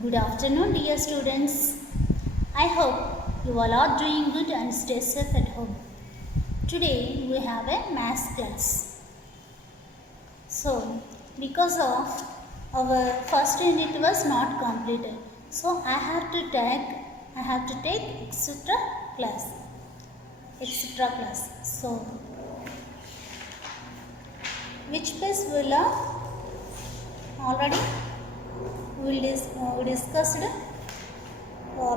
Good afternoon, dear students. I hope you all are doing good and stay safe at home. Today we have a maths class. So, because of our first unit was not completed, so I have to take extra class. So, which page will already we discussed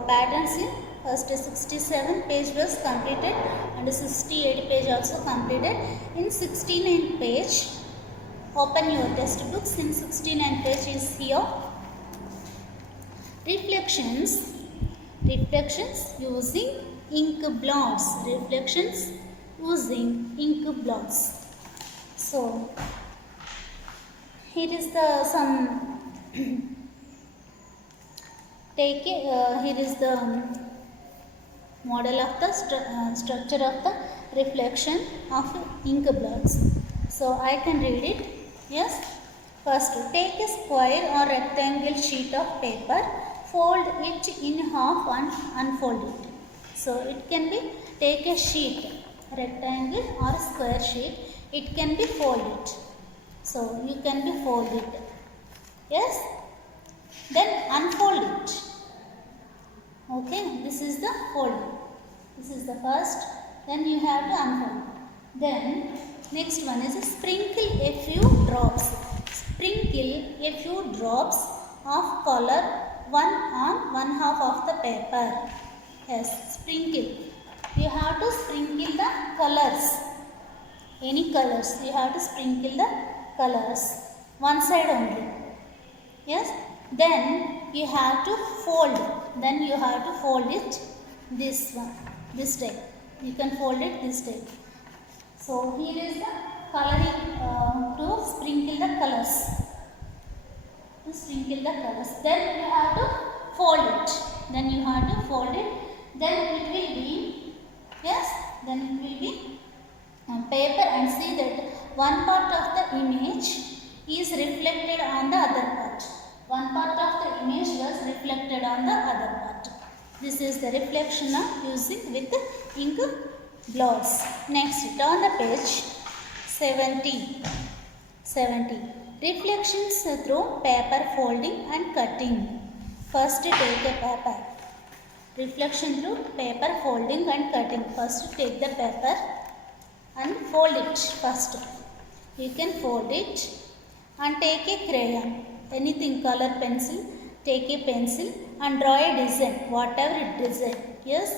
patterns in first 67 page was completed and 68 page also completed. In 69 page, open your textbooks. In 69 page is here reflections using ink blots. So here is the some here is the model of the structure of the reflection of ink blots. So I can read it. Yes. First, take a square or rectangle sheet of paper, fold it in half and unfold it. So it can be take a sheet, rectangle or square sheet. It can be folded. So you can be fold it. Yes. Then unfold it. Okay, this is the folding. This is the first. Then you have to unfold. Then next one is sprinkle a few drops. Sprinkle a few drops of color one on one half of the paper. Yes, sprinkle. You have to sprinkle the colors. Any colors. You have to sprinkle the colors. One side only. Yes. Then you have to fold. Then you have to fold it this one, this type. You can fold it this type. So here is the coloring to sprinkle the colors. Then you have to fold it. Then it will be, yes, then it will be paper, and see that one part of the image is reflected on the other part. One part of the image was reflected on the other part. This is the reflection of using with ink blots. Next, turn the page 70. Reflections through paper folding and cutting. First, take a paper. Reflection through paper folding and cutting. First, take the paper and fold it first. You can fold it and take a crayon. Anything, color pencil, take a pencil and draw a design, whatever it design. Yes,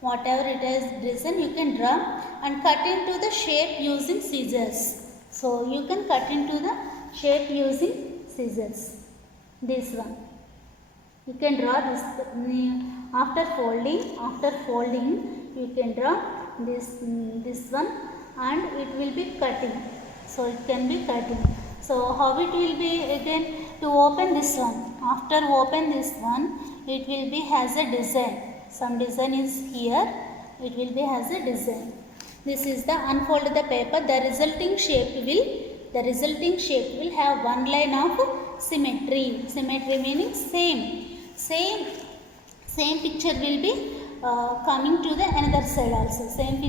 whatever it is design, you can draw and cut into the shape using scissors. So you can cut into the shape using scissors. This one. You can draw this after folding you can draw this one, and it will be cutting. So it can be cutting. So how it will be again? To open this one, after open this one, it will be has a design. Some design is here. It will be has a design. This is the unfold the paper. The resulting shape will have one line of symmetry. Symmetry meaning same picture will be coming to the another side also. Same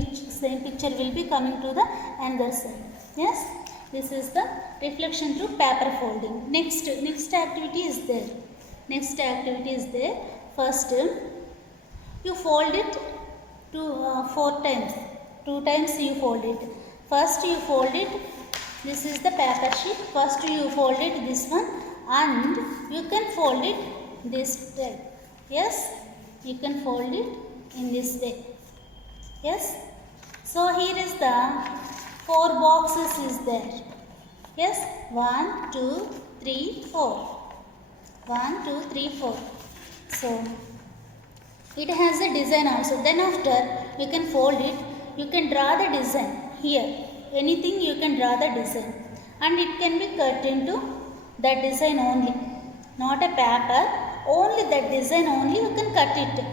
picture will be coming to the another side. Yes. This is the reflection through paper folding. Next activity is there. First, you fold it to 4 times. 2 times you fold it. First you fold it. This is the paper sheet. First you fold it this one, and you can fold it this way. Yes, you can fold it in this way. Yes. So here is the 4 boxes is there. Yes, 1, 2, 3, 4. 1, 2, 3, 4. So it has a design also. Then after you can fold it. You can draw the design here. Anything you can draw the design, and it can be cut into that design only. Not a paper. Only that design only you can cut it.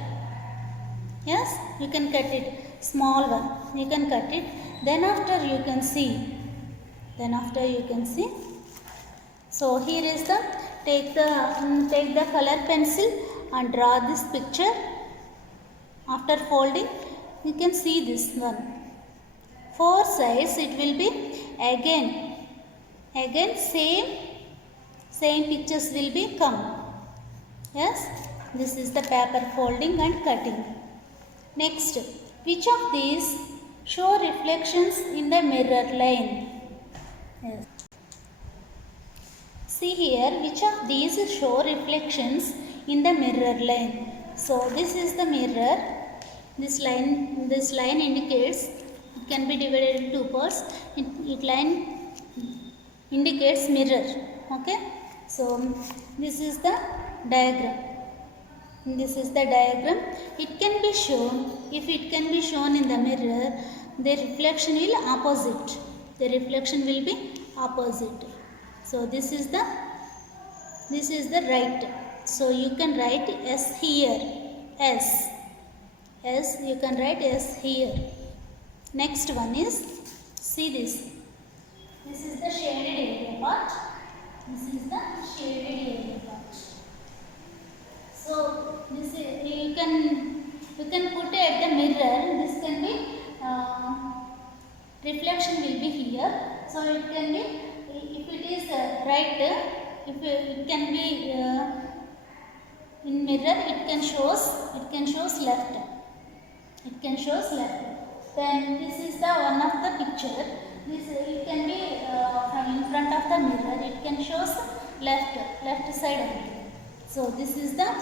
Yes, you can cut it. Small one. You can cut it. Then after you can see. So here is the take the color pencil and draw this picture. After folding, you can see this one. 4 sides it will be again same pictures will be come. Yes, this is the paper folding and cutting. Next, which of these show reflections in the mirror line? Yes. See here, which of these show reflections in the mirror line? So this is the mirror. This line indicates, it can be divided in 2 parts. It line indicates mirror. Okay. So this is the diagram. This is the diagram. It can be shown, if it can be shown in the mirror, the reflection will opposite. The reflection will be opposite. So this is the right. So you can write S here. S. You can write S here. Next one is, see this. This is the shaded area part. This is the shaded area part. So this is, you can put it at the mirror. This can be reflection will be here. So it can be, if it is right, if it can be in mirror, it can shows left. It can shows left. Then this is the one of the picture. This it can be from in front of the mirror. It can shows left side only. So this is the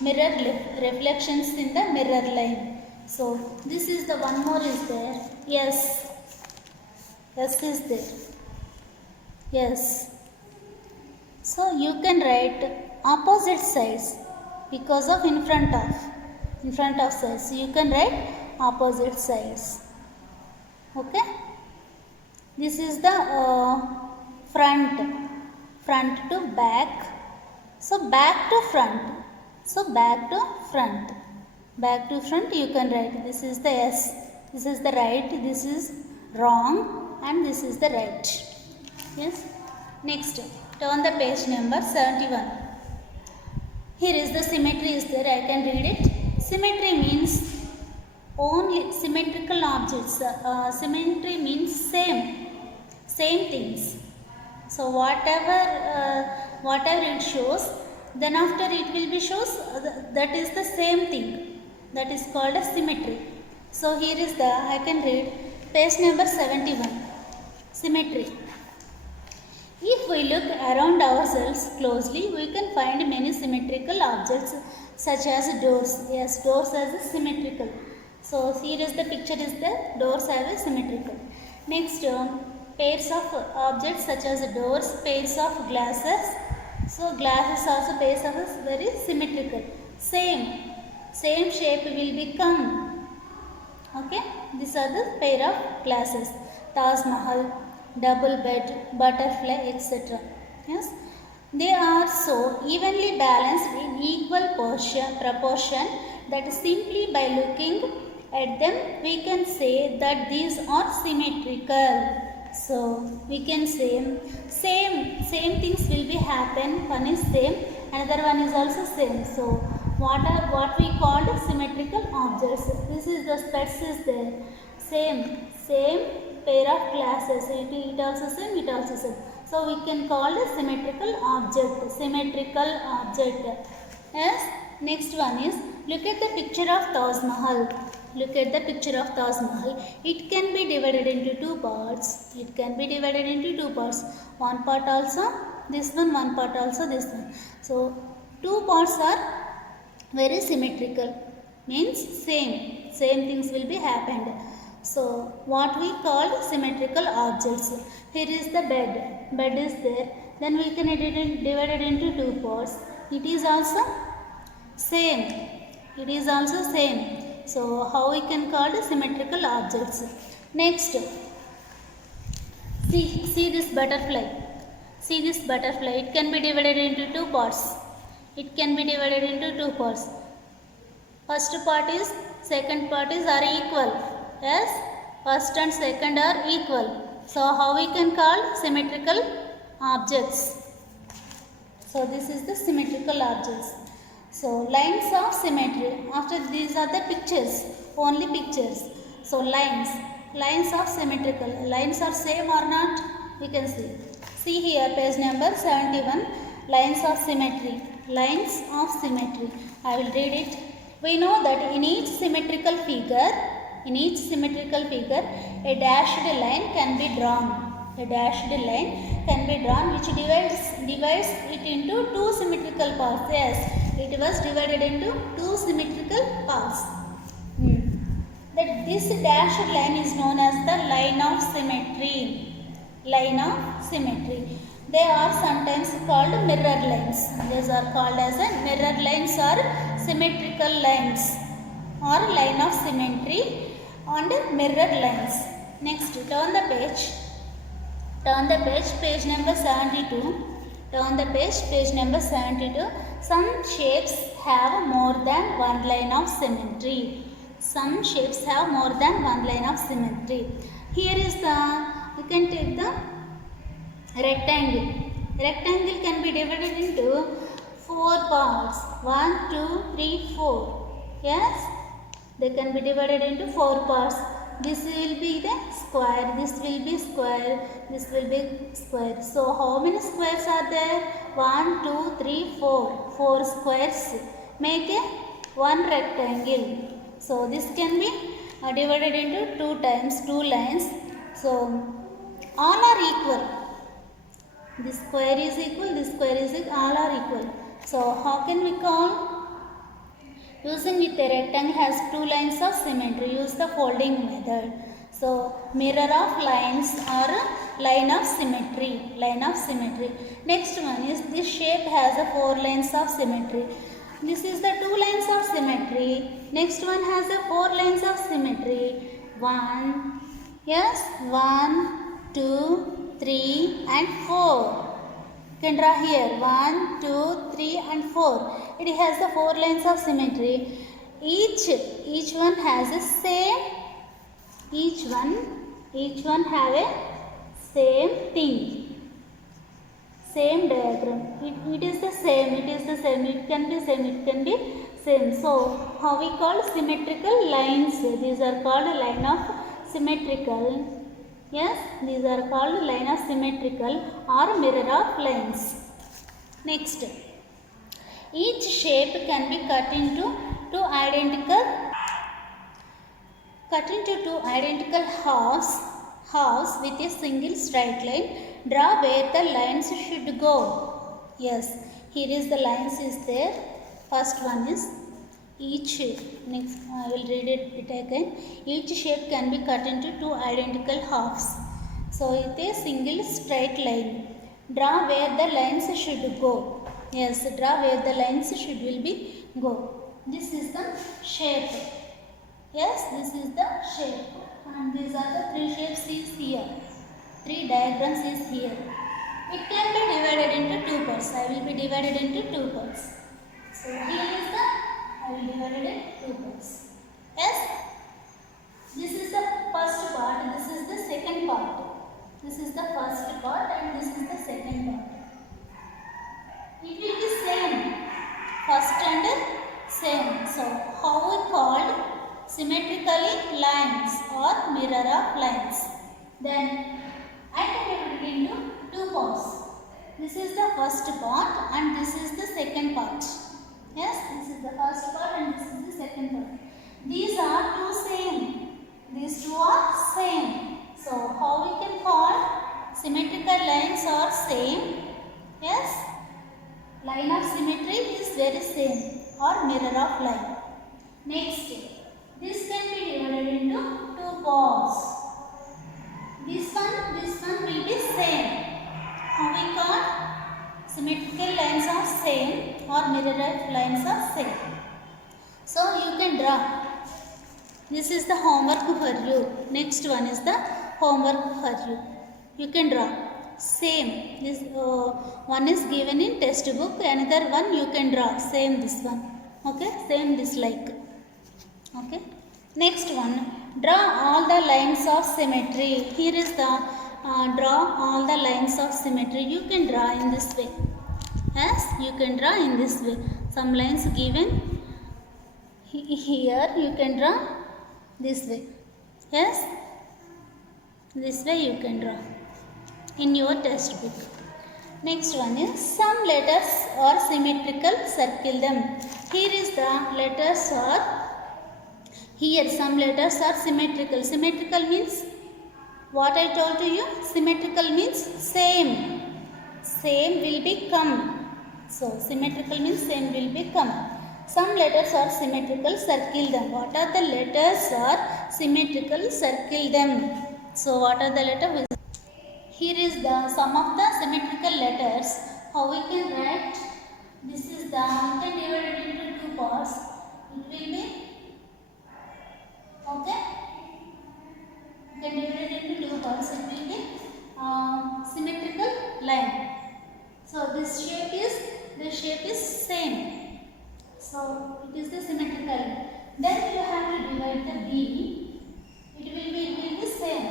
mirror reflections in the mirror line. So this is the one more is there. Yes. S is there. Yes. So you can write opposite sides because of in front of sides. You can write opposite sides. Okay. This is the front to back. So back to front. So back to front. Back to front you can write. This is the S. This is the right. This is wrong. And this is the right. Yes. Next, turn the page number 71. Here is the symmetry is there. I can read it. Symmetry means only symmetrical objects. Symmetry means same things. So whatever it shows, then after it will be shows that is the same thing. That is called as symmetry. So here is the, I can read page number 71. Symmetry. If we look around ourselves closely, we can find many symmetrical objects such as doors. Yes, doors are symmetrical. So here is the picture is there. Doors are symmetrical. Next, pairs of objects such as doors, pairs of glasses. So glasses also pairs of very symmetrical. Same shape will become. Okay, these are the pair of glasses. Taj Mahal, double bed, butterfly, etc. Yes, they are so evenly balanced in equal proportion that simply by looking at them we can say that these are symmetrical. So we can say same things will be happen. One is same, another one is also same. So what we called symmetrical objects. This is the specs is there. Same pair of glasses. It also same. It also same. So we can call a symmetrical object. Yes. Next one is, look at the picture of Taj Mahal. It can be divided into 2 parts. One part also this one part also this one. So 2 parts are very symmetrical. Means same things will be happened. So what we call symmetrical objects. Here is the bed. Bed is there. Then we can divide it into 2 parts. It is also same. So how we can call symmetrical objects. Next, see this butterfly. It can be divided into 2 parts. First part is, second part is are equal. Yes, first and second are equal. So how we can call symmetrical objects? So this is the symmetrical objects. So lines of symmetry. After these are the pictures, only pictures. So lines of symmetrical. Lines are same or not? We can see. See here, page number 71. Lines of symmetry. Lines of symmetry. I will read it. We know that in each symmetrical figure, a dashed line can be drawn. A dashed line can be drawn which divides it into two symmetrical parts. Yes, it was divided into two symmetrical parts. That this dashed line is known as the line of symmetry. Line of symmetry. They are sometimes called mirror lines. These are called as a mirror lines or symmetrical lines or line of symmetry and mirror lines. Next, turn the page. Turn the page, page number 72. Turn the page, page number 72. Some shapes have more than one line of symmetry. Some shapes have more than one line of symmetry. Here is the, you can take the rectangle. Rectangle can be divided into 4 parts. 1, 2, 3, 4. Yes, they can be divided into 4 parts. This will be the square, this will be square, this will be square. So how many squares are there? 1, 2, 3, 4. 4 squares make a one rectangle. So this can be divided into 2 times, 2 lines. So all are equal. This square is equal, this square is equal, all are equal. So how can we call? Using with a rectangle has 2 lines of symmetry. Use the folding method. So mirror of lines or line of symmetry. Line of symmetry. Next one is this shape has a 4 lines of symmetry. This is the 2 lines of symmetry. Next one has a 4 lines of symmetry. 1, yes, 1, 2, 3 and 4. You can draw here 1, 2, 3 and 4. It has the 4 lines of symmetry. Each one has a same. Each one have a same thing. Same diagram. It is the same. It is the same. It can be same. It can be same. So how we call symmetrical lines? These are called line of symmetrical. Yes, these are called line of symmetrical or mirror of lines. Next, each shape can be cut into two identical halves with a single straight line. Draw where the lines should go. Yes, here is the lines is there. First one is each. Next, I will read it again. Each shape can be cut into two identical halves. So it is a single straight line. Draw where the lines should go. Yes, draw where the lines will be go. This is the shape. Yes, this is the shape. And these are the 3 shapes is here. 3 diagrams is here. It can be divided into 2 parts. I will be divided into 2 parts. So here is the, I will divide it in 2 parts. Yes, this is the first part. This is the second part. This is the first part and this is the second part. It will be same. First and same. So how we called symmetrically lines or mirror of lines. Then I can divide it into 2 parts. This is the first part and this is the second part. Yes, this is the first part and this is the second part. These are two same. These two are same. So how we can call symmetrical lines are same? Yes, line of symmetry is very same or mirror of line. Next, this can be divided into 2 parts. This one will be same. How we call symmetrical lines are same or mirror of lines are same. So you can draw. This is the homework for you. Next one is the homework for you. You can draw. Same. This one is given in textbook. Another one you can draw. Same this one. Okay. Same this like. Okay. Next one. Draw all the lines of symmetry. Here is the draw all the lines of symmetry. You can draw in this way. as you can draw in this way. Some lines given here, you can draw this way. Yes, this way you can draw in your textbook. Next one is some letters are symmetrical, circle them. Here is the letters are, here some letters are symmetrical. Symmetrical means what I told to you, symmetrical means same. Same will become. So symmetrical means same will become. Some letters are symmetrical, circle them. What are the letters are symmetrical, circle them. So what are the letters? Here is the sum of the symmetrical letters. How we can write? This is the, we can divide it into two parts. It will be, okay? We can divide it into two parts. It will be symmetrical line. So this shape is same. So it is the symmetrical line. Then you have to divide the B. It will be same.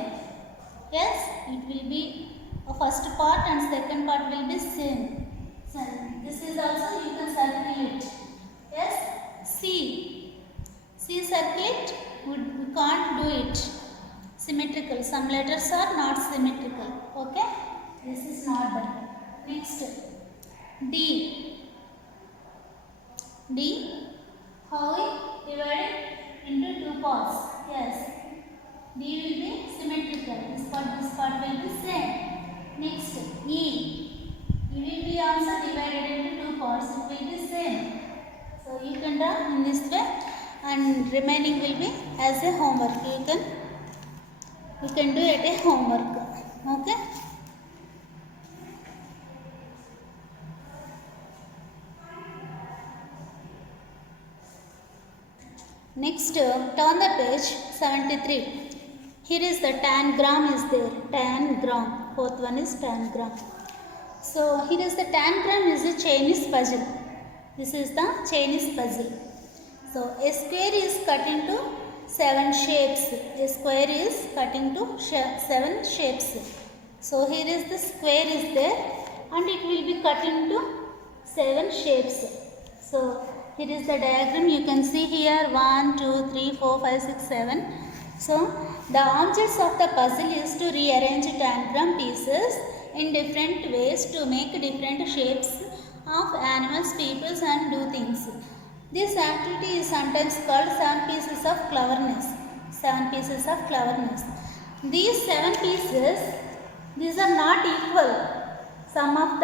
Yes, it will be a first part and second part will be same. So this is also you can circle it. Yes, C circle it. We can't do it. Symmetrical. Some letters are not symmetrical. Okay, this is not done. Next, D. How we divide it into two parts. Yes. D will be symmetrical. This part will be same. Next, E. E will be also divided into two parts. It will be same. So you can draw in this way, and remaining will be as a homework. You can do it a homework. Okay. Next, turn the page 73. Here is the tangram is there. Tangram. Fourth one is tangram. So here is the tangram is a Chinese puzzle. This is the Chinese puzzle. So a square is cut into 7 shapes. A square is cut into 7 shapes. So here is the square is there and it will be cut into 7 shapes. So here is the diagram. You can see here 1, 2, 3, 4, 5, 6, 7. So the objects of the puzzle is to rearrange tangram pieces in different ways to make different shapes of animals, peoples and do things. This activity is sometimes called 7 pieces of cleverness. 7 pieces of cleverness. These 7 pieces, these are not equal. Some of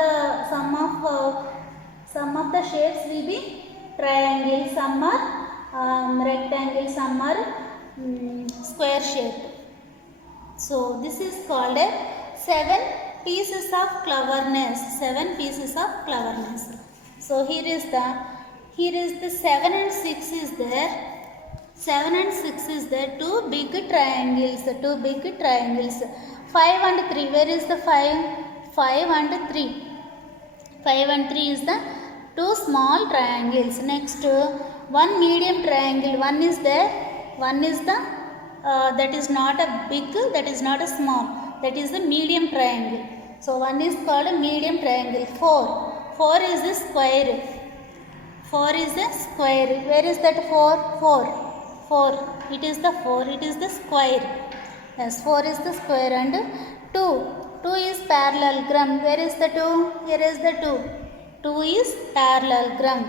the shapes will be triangle, some are rectangle, some are square shape. So this is called a 7 pieces of cleverness. 7 pieces of cleverness. So here is the 7 and 6 is there. 7 and 6 is there. 2 big triangles. 2 big triangles. 5 and 3. Where is the 5? 5 and 3. 5 and 3 is the 2 small triangles. Next, 1 medium triangle. 1 is there. One is the that is not a big, that is not a small, that is the medium triangle. So one is called a medium triangle. 4 is the square. 4 is the square. Where is that 4? 4. It is the 4. It is the square. Yes, 4 is the square. And 2 is parallelogram. Where is the 2? Here is the 2. 2 is parallelogram.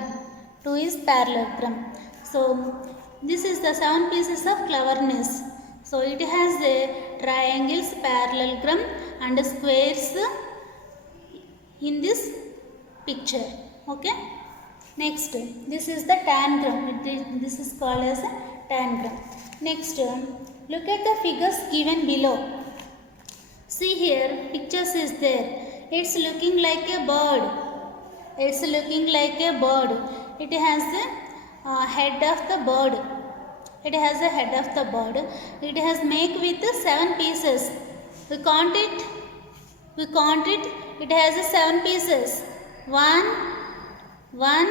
2 is parallelogram. So this is the 7 pieces of cleverness. So it has a triangles, parallelogram and squares in this picture. Okay. Next, this is the tangram. This is called as a tangram. Next, look at the figures given below. See here, pictures is there. It's looking like a bird. It's looking like a bird. It has the head of the bird. It has a head of the bird. It has made with 7 pieces. We count it. It has 7 pieces. 1,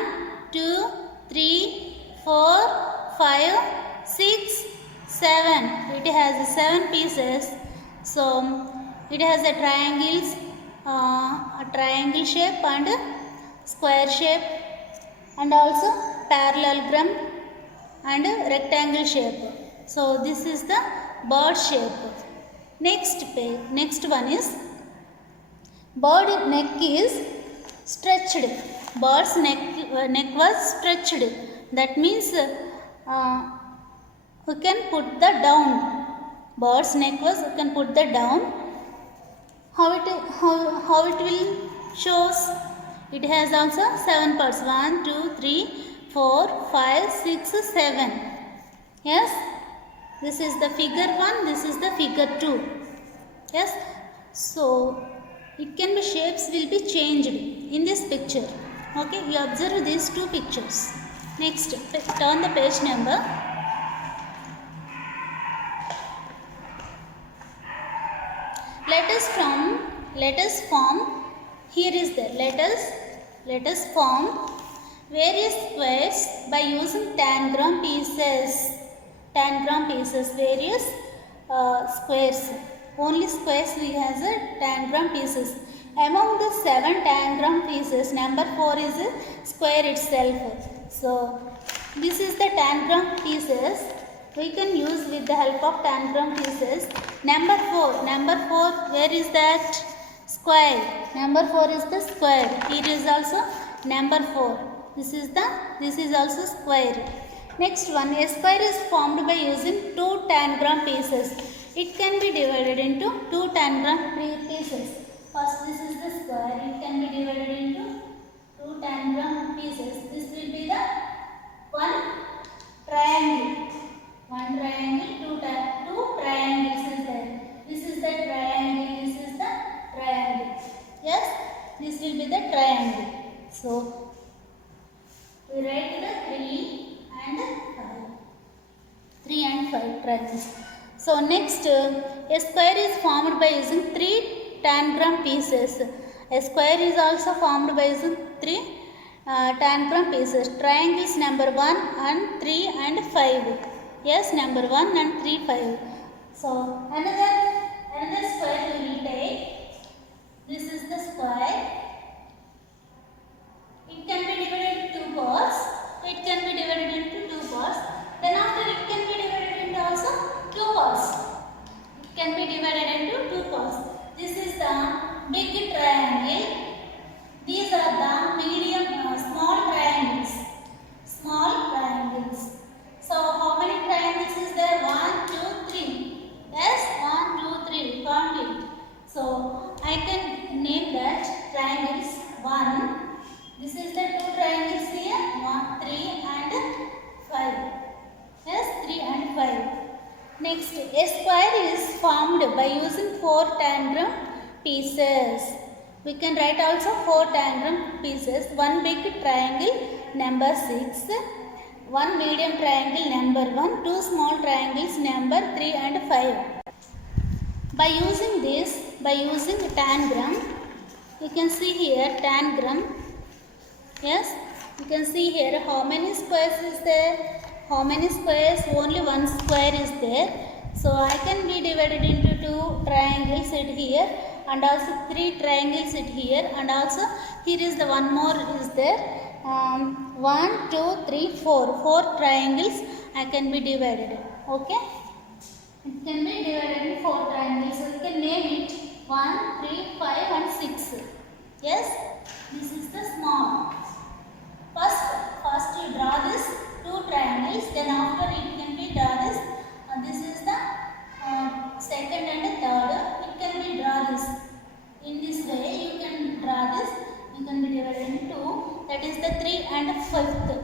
2, 3, 4, 5, 6, 7. It has 7 pieces. So it has a triangle shape and square shape, and also parallelogram and rectangle shape. So this is the bird shape. Next one is bird neck is stretched. Bird's neck was stretched. That means we can put the down. Bird's neck was, we can put the down. How it will shows? It has also 7 parts. 1, 2, 3, 4, 5, 6, 7. Yes. This is the figure 1. This is the figure 2. Yes. So it can be, shapes will be changed in this picture. Okay. You observe these two pictures. Next, turn the page number. Let us form. Here is the let us form various squares by using tangram pieces. Various squares. Only squares we have a tangram pieces. Among the 7 tangram pieces, number 4 is a square itself. So this is the tangram pieces. We can use with the help of tangram pieces. Number 4, where is that? Square. Number 4 is the square. Here is also number 4. This is also square. Next one, a square is formed by using 2 tangram pieces. It can be divided into 2 tangram pieces. First, this is the square. It can be divided into 2 tangram pieces. This will be the one triangle. One triangle, two triangles is there. This is the triangle, this is the triangle. Yes, this will be the triangle. So, we write the 3 and 5. 3 and 5 triangles. So, next, a square is formed by using 3 tangram pieces. A square is also formed by using 3 tangram pieces. Triangles number 1 and 3 and 5. Yes, number 1 and 3, 5. So, another square we will take. This is the square. It can be divided into 2 parts. Then after it can be divided into also 2 parts. It can be divided into 2 parts. This is the big triangle. These are the medium, small triangles. So how many triangles is there? 1, 2, 3. Yes, 1, 2, 3. Count it. So I can name that triangles 1. This is the 2 triangles here. 1, 3 and 5. Yes, 3 and 5. Next, a square is formed by using 4 tangram pieces. We can write also 4 tangram pieces. One big triangle number 6. One medium triangle number 1, 2 small triangles number 3 and 5. By using tangram, you can see here tangram. Yes, you can see here how many squares is there. How many squares? Only one square is there. So I can be divided into 2 triangles here and also 3 triangles here, and also here is the one more is there. 1, 2, 3, 4 triangles I can be divided. Okay, it can be divided in 4 triangles. So you can name it 1, 3, 5 and 6. Yes, this is the small. First you draw this 2 triangles, then after it can be draw this. This is the second and third. It can be draw this. In this way you can draw this. You can be divided into 2. That is the 3 and 5th.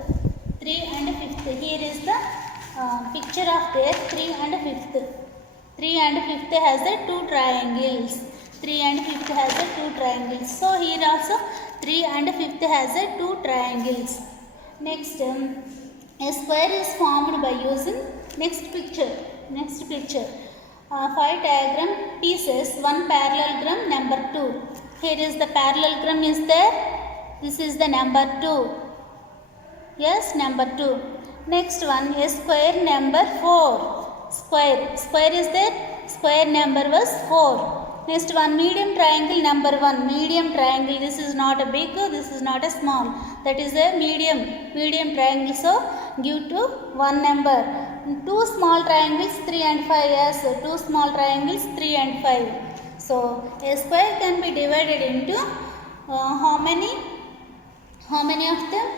3 and 5th. Here is the picture of their 3 and 5th. 3 and 5th has the 2 triangles. 3 and 5th has the 2 triangles. So here also 3 and 5th has the 2 triangles. Next, a square is formed by using next picture. 5 diagram pieces, 1 parallelogram number 2. Here is the parallelogram is there. This is the number 2. Yes, number 2. Next one, a square number 4. Square is there. Square number was 4. next one medium triangle number 1. Medium triangle, this is not a big, this is not a small. That is a medium triangle. So give to one number. Two small triangles 3 and 5. Yes, two small triangles 3 and 5. So a square can be divided into how many of them?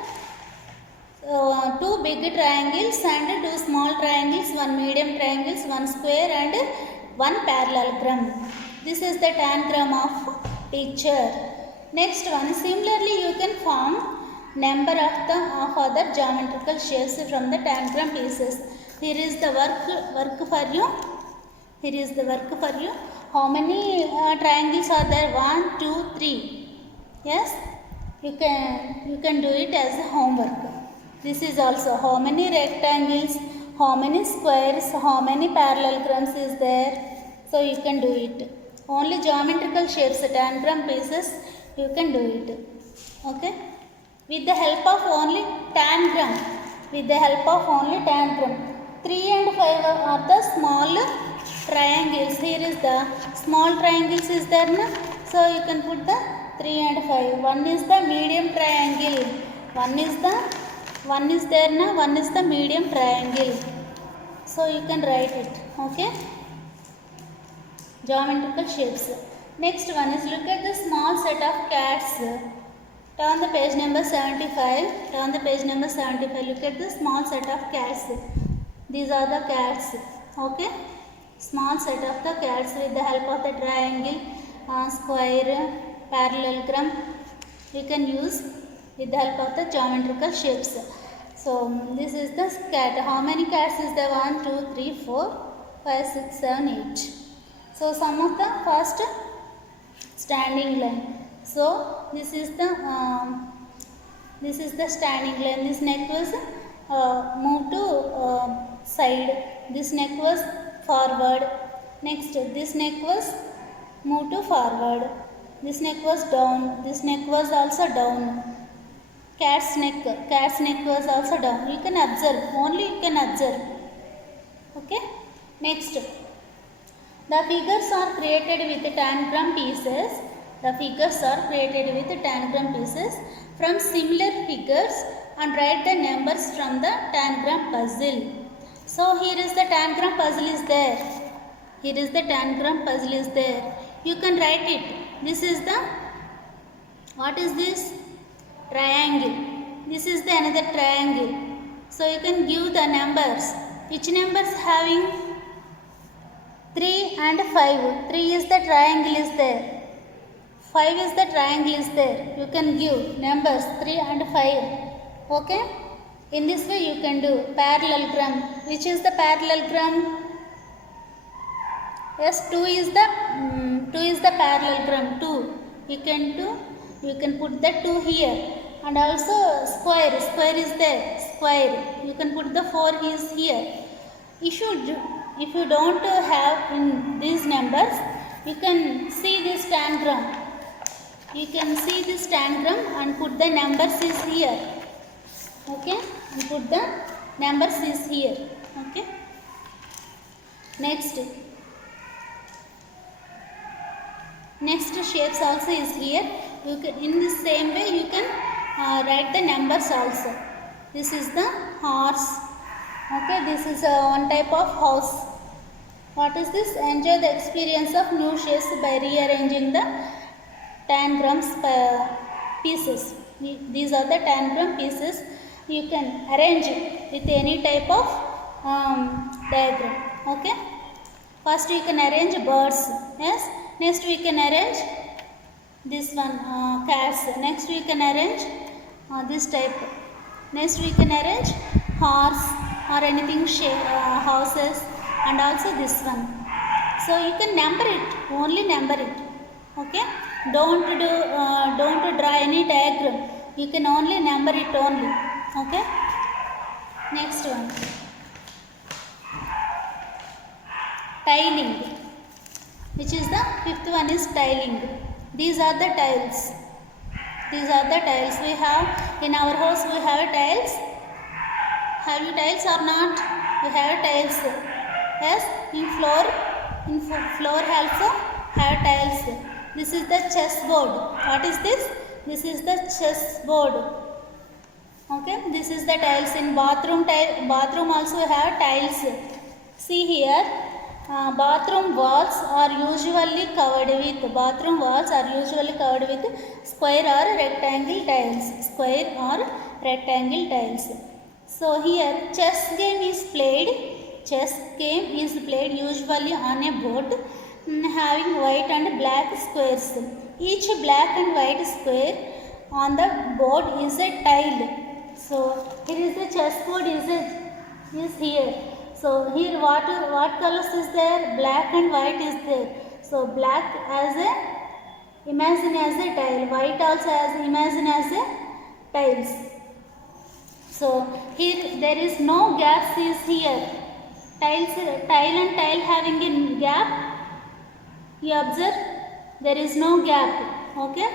Two big triangles and two small triangles, one medium triangles, one square and one parallelogram. This is the tangram of picture. Next one, similarly you can form number of other geometrical shapes from the tangram pieces. Here is the work for you. Here is the work for you. How many triangles are there? 1, 2, 3. Yes, you can do it as a homework. This is also how many rectangles, how many squares, how many parallelograms is there. So you can do it. Only geometrical shapes, tangram pieces, you can do it. Okay. With the help of only tangram. 3 and 5 are the small triangles. Here is the small triangles is there na? So you can put the 3 and 5. One is the medium triangle. One is there na? One is the medium triangle. So you can write it. Okay. Geometrical shapes. Next one is, look at the small set of cats. Turn the page number 75. Look at the small set of cats. These are the cats. Okay. Small set of the cats with the help of the triangle, square, parallelogram. You can use with the help of the geometrical shapes. So this is the cat. How many cats is there? 1, 2, 3, 4, 5, 6, 7, 8. So some of the first standing line. So this is the standing line. This neck was moved to side. This neck was forward. Next, this neck was moved to forward. This neck was down. This neck was also down. Cat's neck was also down. You can observe. Only you can observe. Okay. Next, the figures are created with tangram pieces. From similar figures and write the numbers from the tangram puzzle. So here is the tangram puzzle is there. You can write it. This is the, what is this? Triangle. This is the another triangle. So you can give the numbers. Which numbers having? 3 and 5. 3 is the triangle is there. 5 is the triangle is there. You can give numbers 3 and 5. Okay. In this way you can do parallelogram. Which is the parallelogram? Yes, 2 is the parallelogram. 2. You can put the 2 here. And also square is there. Square. You can put the 4 is here. If you don't have in these numbers, you can see this tangram. And put the numbers is here. Okay. And put the numbers is here. Okay. Next shapes also is here. You can, in the same way you can write the numbers also. This is the horse. Okay, this is one type of house. What is this? Enjoy the experience of new shapes by rearranging the tangrams pieces. These are the tangram pieces. You can arrange with any type of diagram. Okay. First you can arrange birds. Yes. Next we can arrange this one, cats. Next we can arrange this type. Next we can arrange horse or anything houses, and also this one. So you can number it. Only number it. Okay. Don't draw any diagram. You can only number it only. Okay. Next one. Tiling. Which is the fifth one is tiling. These are the tiles. We have in our house. We have tiles. Have you tiles or not? We have tiles. Yes. In floor also have tiles. This is the chessboard. What is this? This is the chessboard. Okay, this is the tiles in bathroom. Bathroom also have tiles. See here, bathroom walls are usually covered with square or rectangle tiles. Square or rectangle tiles. So here, chess game is played usually on a board having white and black squares. Each black and white square on the board is a tile. So here is the chessboard is here. So here what colors is there? Black and white is there. So black imagine as a tile. White also imagine as a tiles. So here there is no gaps is here. Tile and tile having a gap. You observe there is no gap. Okay.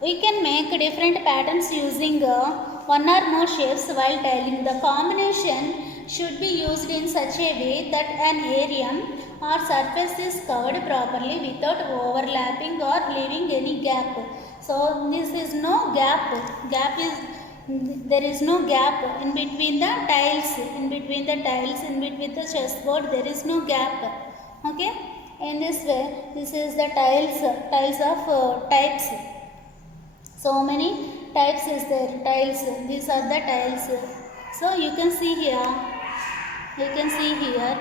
We can make different patterns using one or more shapes while tiling. The combination should be used in such a way that an area or surface is covered properly without overlapping or leaving any gap. So this is no gap. There is no gap in between the tiles. In between the chessboard, there is no gap. Okay. In this way, this is the tiles of types. So many types is there, tiles. These are the tiles. So you can see here,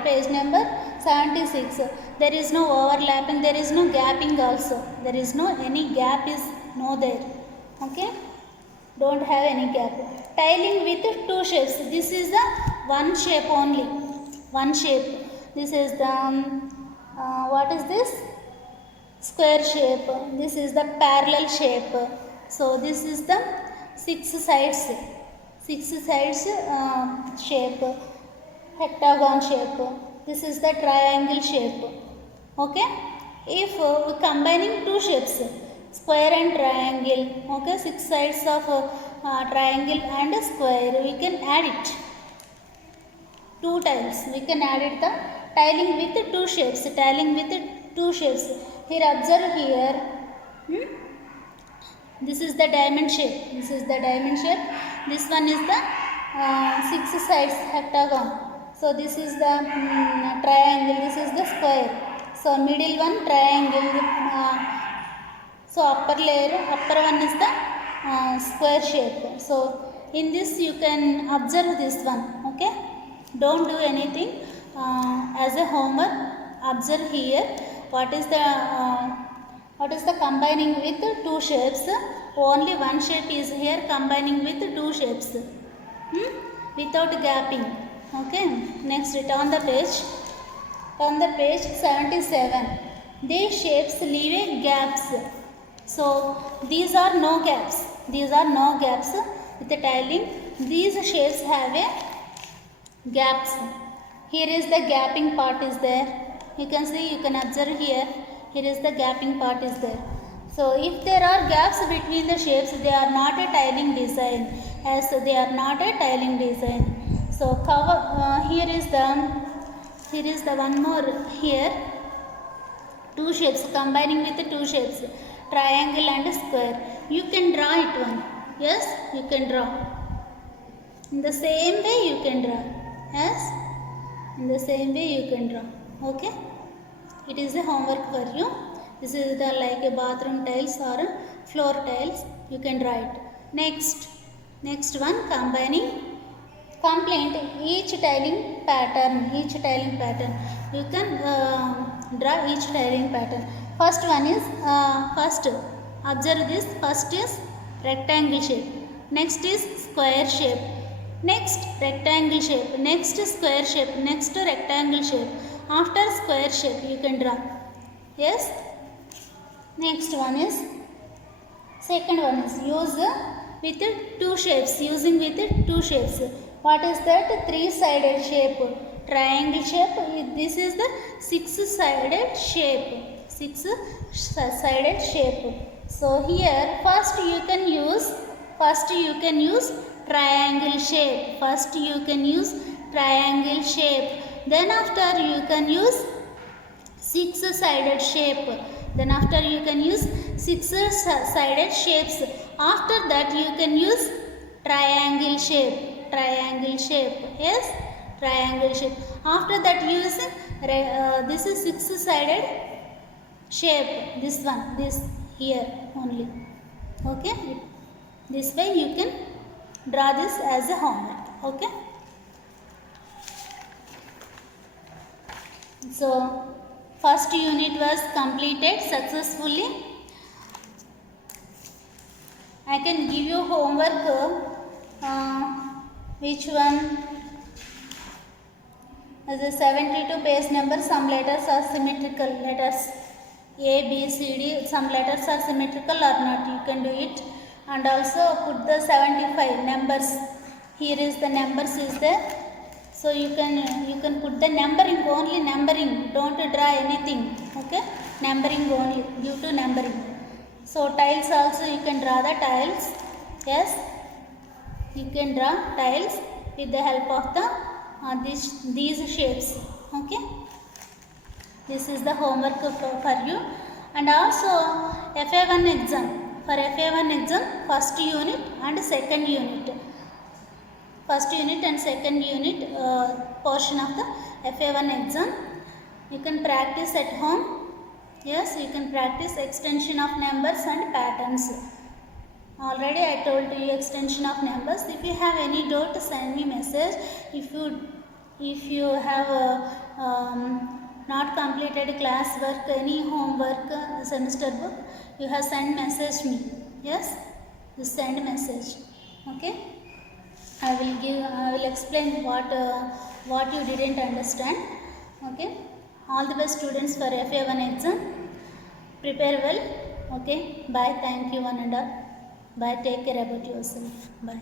page number 76. There is no overlapping, there is no gapping also. There is no any gap is no there. Okay, don't have any gap. Tiling with two shapes. This is the one shape only. One shape. This is the what is this? Square shape. This is the parallel shape. So this is the six sides shape, hectagon shape. This is the triangle shape. Okay. If combining two shapes, square and triangle, okay, six sides of triangle and square, we can add it. Two tiles. We can add it the tiling with two shapes. Here observe here. This is the diamond shape. This one is the six sides hectagon. So this is the triangle. This is the square. So middle one triangle. So upper one is the square shape. So in this you can observe this one. Okay. Don't do anything as a homework. Observe here. What is the combining with two shapes? Only one shape is here combining with two shapes. Without gapping. Okay. Next, turn the page 77. These shapes leave gaps. So these are no gaps. With the tiling. These shapes have a gaps. Here is the gapping part is there. You can see, you can observe here. Here is the gapping part is there. So if there are gaps between the shapes, they are not a tiling design. So here is the one more here. Two shapes, combining with the two shapes, triangle and square. You can draw it one. Yes, you can draw. In the same way you can draw. Yes, in the same way you can draw. Okay. It is a homework for you. This is the like a bathroom tiles or floor tiles. You can draw it. Next one, combining. Complete each tiling pattern. You can draw each tiling pattern. First one is observe this. First is rectangle shape. Next is square shape. Next rectangle shape. Next square shape. Next rectangle shape. After square shape you can draw. Yes. Second one is use with two shapes. Using with two shapes. What is that? Three-sided shape. Triangle shape. This is the six-sided shape. So here first you can use triangle shape. Then after you can use six-sided shape. Then after you can use six-sided shapes. After that you can use triangle shape. Triangle shape. Yes, triangle shape. After that using this is six-sided shape. This one, this here only. Okay. This way you can draw this as a homework. Okay. So first unit was completed successfully. I can give you homework. Which one? As a 72 page number, some letters are symmetrical. Letters A, B, C, D, some letters are symmetrical or not. You can do it. And also put the 75 numbers. Here is the numbers is there. So you can put the numbering, only numbering. Don't draw anything. Okay, numbering only. Due to numbering. So tiles also you can draw the tiles. Yes, you can draw tiles with the help of the these shapes. Okay, this is the homework for you. And also FA1 exam. For FA1 exam, first unit and second unit. First unit and second unit portion of the FA1 exam. You can practice at home. Yes, you can practice extension of numbers and patterns. Already I told you extension of numbers. If you have any doubt, send me message. If you have not completed class work, any homework, semester book, you have send message me. Yes, you send message. Okay. I will explain what you didn't understand. Okay. All the best students for FA1 exam. Prepare well. Okay. Bye. Thank you one and all. Bye. Take care about yourself. Bye.